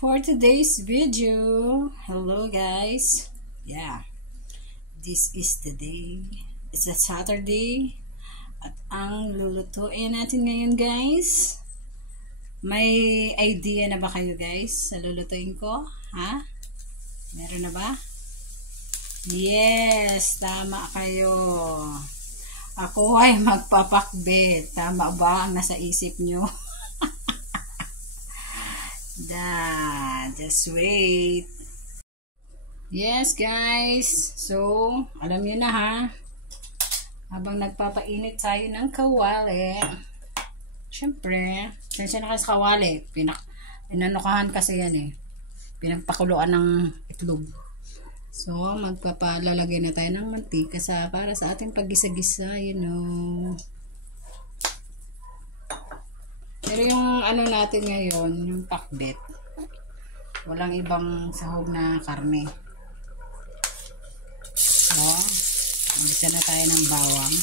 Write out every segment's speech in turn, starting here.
For today's video, hello guys. Yeah, this is the day. It's a Saturday. At ang lulutuin natin ngayon guys. May idea na ba kayo guys sa lulutuin ko? Ha? Meron na ba? Yes, tama kayo. Ako ay magpapakbet. Tama ba ang nasa isip nyo? Just wait. Yes guys, so alam niyo na ha, habang nagpapainit tayo ng kawali, syempre sensya na kasi sa kawali, pinanukahan kasi yan eh, pinagpakuluan ng itlog. So magpapalalagay na tayo ng mantika para sa ating paggisa-gisa, you know. Pero yung ano natin ngayon, yung pakbet, walang ibang sahog na karne. So, mag-isa na tayo ng bawang.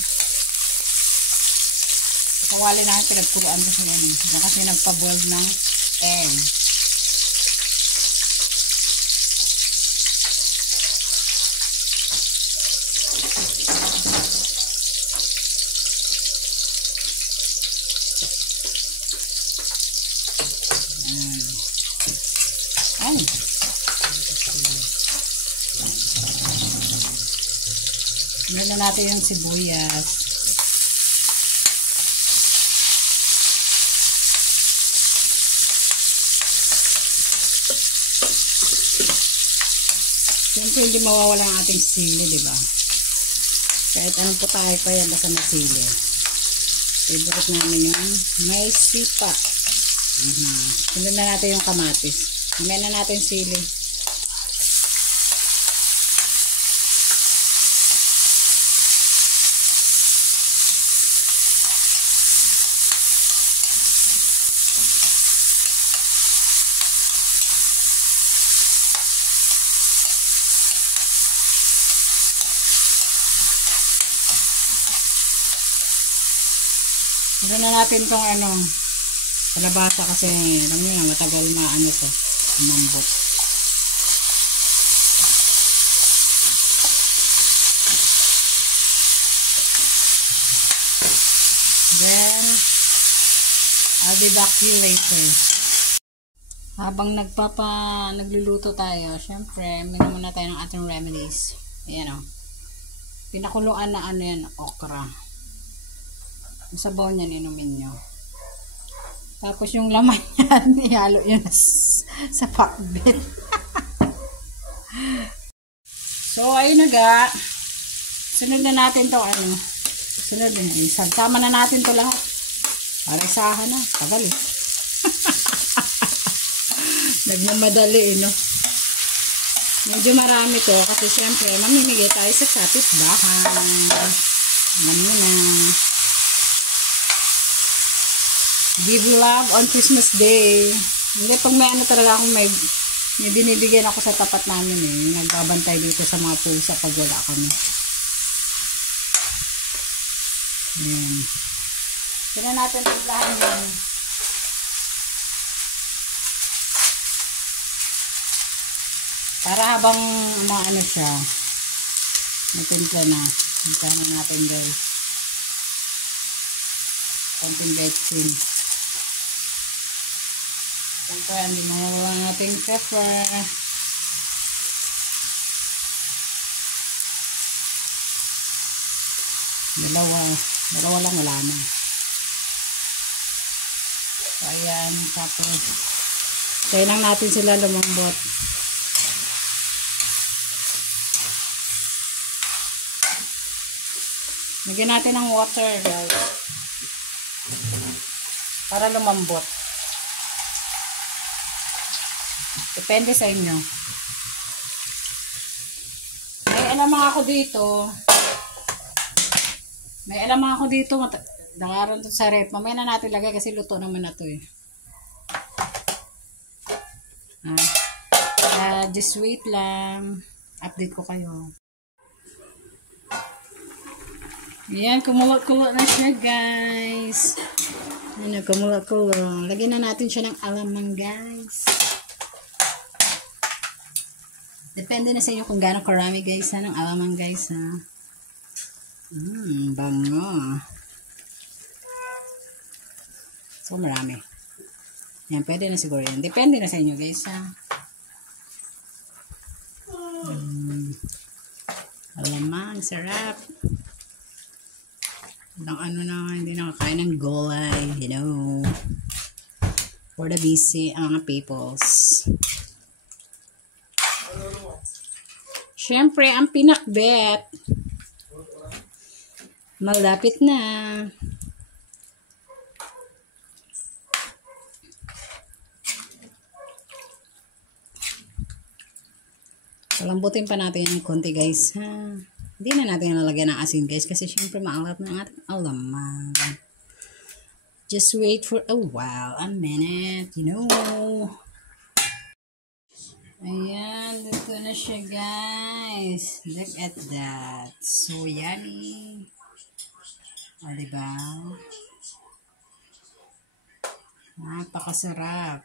Kawali namin pinagkuluan ko siya yan. Kasi nagpa-boil ng egg. Meron na natin yung sibuyas. Siyempre hindi mawawala ang ating sili, diba? Kahit anong putahe pa yan, basta may sili. Favorite namin yung may sipa. Sunod na natin yung kamatis. Mamaya na natin sili. Meron na natin tong kalabasa kasi alam niyo matagal maano to, umambot. Then I'll be back to you later. Habang nagluluto tayo, syempre may muna tayo ng ating remedies. Ayan o. Pinakuluan na yan, okra. Yung sabaw niyan, inumin nyo. Tapos yung laman yan, ihalo yun sa pakbet. So, ayun na ga. Sunod na natin to sunod na. Sama na natin to lahat. Para isahan na. Tagal eh. Nagmamadali no. Medyo marami to kasi siyempre mamimigay tayo sa kapitbahay. Alam mo na. Give love on Christmas Day. Hindi, pag may talaga akong may binibigyan ako sa tapat namin eh. Nagbabantay dito sa mga pusa pag wala kami. Ayan. Kaya natin tiglahan yun. Para habang maano siya, natimpla na. Tinta na natin guys. Konting betsin. Siyempre, hindi mawawala natin pepper. Dalawa lang, wala na. So, ayan. Tapos, kaya lang natin sila lumambot. Lagyan natin ng water, guys. Para lumambot. Depende sa inyo. May alamang ako dito. Nakaroon to sa rep. Mamaya na natin lagay kasi luto naman na to eh. Just wait lang. Update ko kayo. Ayan, kumulot-kulot na siya guys. Kumulot-kulot. Lagyan na natin siya ng alamang guys. Depende na sa inyo kung gaano karami guys ha, ng alamang guys ha. Bango. So marami. Yan, pwede na siguro yan. Depende na sa inyo guys ha. Alamang, sarap. Walang ano na, hindi nakakain ng gulay, you know. For the busy, peoples. Siyempre, ang pinakbet. Malapit na. Palambutin pa natin yung konti guys ha. Hindi na natin nalagyan ng asin guys kasi syempre maalat na ang ating alamang. Just wait for a while, a minute, you know. Ayan, dito na siya guys. Look at that. So yummy. O diba? Napakasarap.